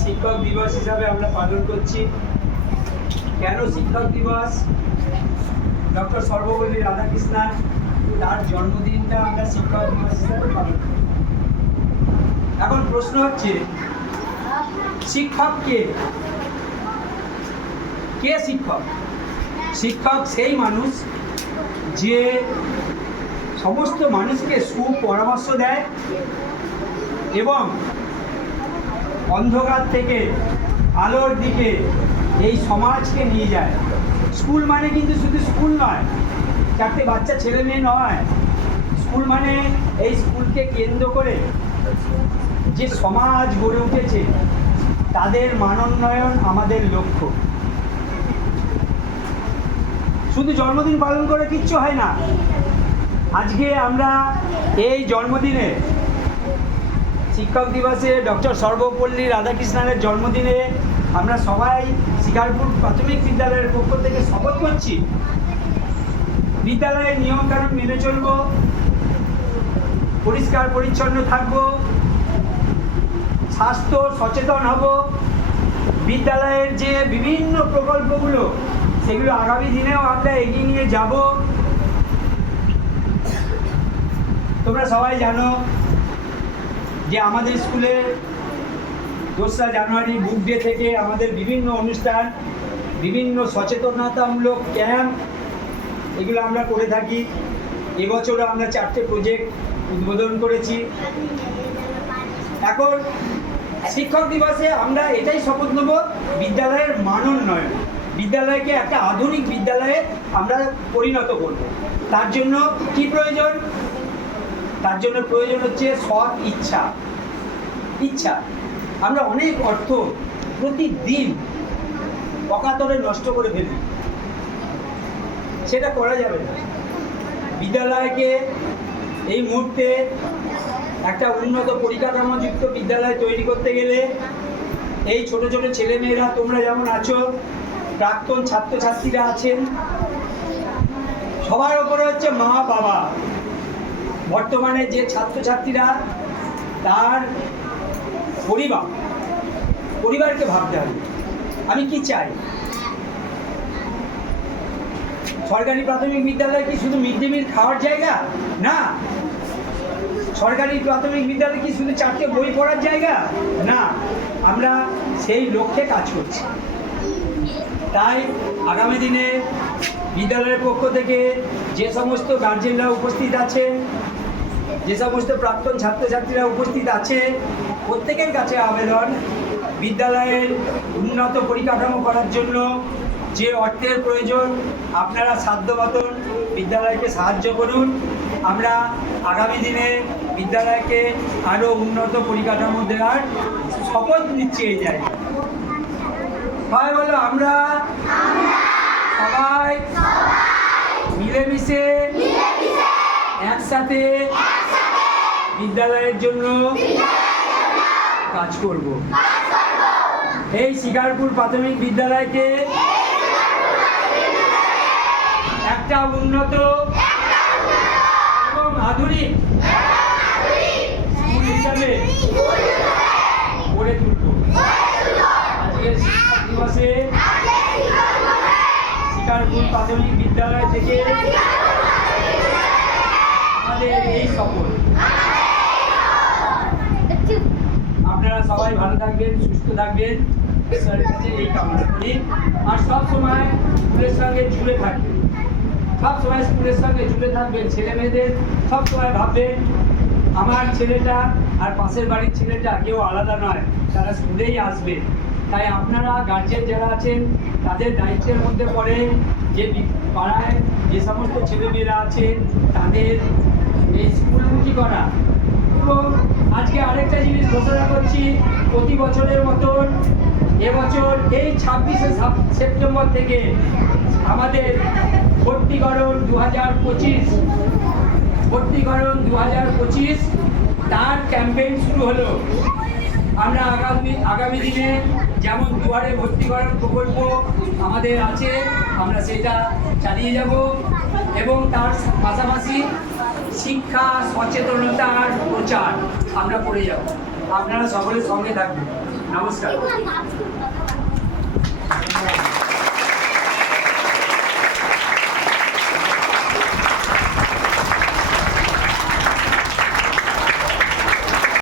শিক্ষক দিবস হিসাবে আমরা পালন করছি। কেন শিক্ষক দিবস? ডক্টর সর্বপল্লী রাধাকৃষ্ণন তার জন্মদিনটা আমরা শিক্ষক দিবস হিসাবে পালন করি। এখন প্রশ্ন হচ্ছে, শিক্ষক কে? কে শিক্ষক? শিক্ষক সেই মানুষ যে সমস্ত মানুষকে সুপরামর্শ দেয় এবং অন্ধকার থেকে আলোর দিকে এই সমাজকে নিয়ে যায়। স্কুল মানে কিন্তু শুধু স্কুল নয়, চারটে বাচ্চা ছেলে মেয়ে নয়। স্কুল মানে এই স্কুলকে কেন্দ্র করে যে সমাজ গড়ে উঠেছে তাদের মানোন্নয়ন আমাদের লক্ষ্য। শুধু জন্মদিন পালন করে কিচ্ছু হয় না। আজকে আমরা এই জন্মদিনে, শিক্ষক দিবসে, ডক্টর সর্বপল্লী রাধাকৃষ্ণনের জন্মদিনে আমরা সবাই শিকারপুর প্রাথমিক বিদ্যালয়ের পক্ষ থেকে শপথ করছি, বিদ্যালয়ের নিয়মকানুন মেনে চলব, পরিষ্কার পরিচ্ছন্ন থাকব, স্বাস্থ্য সচেতন হব, বিদ্যালয়ের যে বিভিন্ন প্রকল্পগুলো সেগুলো আগামী দিনেও আমরা এগিয়ে নিয়ে যাব। তোমরা সবাই জানো যে আমাদের স্কুলে 2রা জানুয়ারি বুক ডে থেকে আমাদের বিভিন্ন অনুষ্ঠান, বিভিন্ন সচেতনতামূলক ক্যাম্প এগুলো আমরা করে থাকি। এবছরও আমরা 4টে প্রজেক্ট উদ্বোধন করেছি। এখন শিক্ষক দিবসে আমরা এটাই শপথ নেব, বিদ্যালয়ের মানোন্নয়ন, বিদ্যালয়কে একটা আধুনিক বিদ্যালয়ে আমরা পরিণত করব। তার জন্য কি প্রয়োজন? তার জন্য প্রয়োজন হচ্ছে সৎ ইচ্ছা। ইচ্ছা। আমরা অনেক অর্থ প্রতিদিন অকাতরে নষ্ট করে ফেলি, সেটা করা যাবে না। বিদ্যালয়কে এই মুহূর্তে একটা উন্নত পরিকাঠামোযুক্ত বিদ্যালয় তৈরি করতে গেলে এই ছোট ছোট ছেলেমেয়েরা, তোমরা যেমন আছো, প্রাক্তন ছাত্রছাত্রীরা আছেন, সবার ওপরে হচ্ছে মা বাবা। বর্তমানে যে ছাত্রছাত্রীরা, তার পরিবারকে ভাবতে হবে। আমি কি চাই? সরকারি প্রাথমিক বিদ্যালয় কি শুধু মিড ডে মিল খাওয়ার জায়গা? না। সরকারি প্রাথমিক বিদ্যালয় কি শুধু 4টে বই পড়ার জায়গা? না। আমরা সেই লক্ষ্যে কাজ করছি। তাই আগামী দিনে বিদ্যালয়ের পক্ষ থেকে যে সমস্ত গার্জেনরা উপস্থিত আছেন, যে সমস্ত প্রাক্তন ছাত্রছাত্রীরা উপস্থিত আছে, প্রত্যেকের কাছে আবেদন, বিদ্যালয়ের উন্নত পরিকাঠামো করার জন্য যে অর্থের প্রয়োজন আপনারা সাধ্য মতন বিদ্যালয়কে সাহায্য করুন। আমরা আগামী দিনে বিদ্যালয়কে আরও উন্নত পরিকাঠামো দেওয়ার শপথ নিচ্ছি এই জায়গায়। সবাই বলো, আমরা সবাই মিলেমিশে একসাথে বিদ্যালয়ের জন্য কাজ করব। এই শিকারপুর প্রাথমিক বিদ্যালয়কে একটা উন্নত এবং আধুনিক স্কুল হিসাবে গড়ে তুলব। আজকের শিক্ষক দিবসে শিকারপুর প্রাথমিক বিদ্যালয় থেকে আমাদের এই শপথ। আপনারা সবাই ভালো থাকবেন, সুস্থ থাকবেন, ঈশ্বরের কাছে এই কামনা করি। আর সব সময় স্কুলের সঙ্গে জুড়ে থাকবেন, সব সময় স্কুলের সঙ্গে জুড়ে থাকবেন। ছেলে মেয়েদের সব সময় ভাববেন আমার ছেলেটা আর পাশের বাড়ির ছেলেটা কেউ আলাদা নয়, তারা স্কুলেই আসবে। তাই আপনারা গার্জেন যারা আছেন তাদের দায়িত্বের মধ্যে পড়ে যে পাড়ায় যে সমস্ত ছেলেমেয়েরা আছেন তাদের এই স্কুলমুখী করা। এবং আজকে আরেকটা জিনিস ঘোষণা করছি, প্রতি বছরের মতন এবছর এই 26শে সেপ্টেম্বর থেকে আমাদের ভর্তিকরণ 2025 তার ক্যাম্পেইন শুরু হলো। আমরা আগামী দিনে যেমন দুয়ারে ভর্তিকরণ প্রকল্প আমাদের আছে, আমরা সেটা চালিয়ে যাব এবং তার পাশাপাশি শিক্ষা সচেতনতার প্রচার আমরা করে যাব। আপনারা সকলের সঙ্গে থাকবেন। নমস্কার।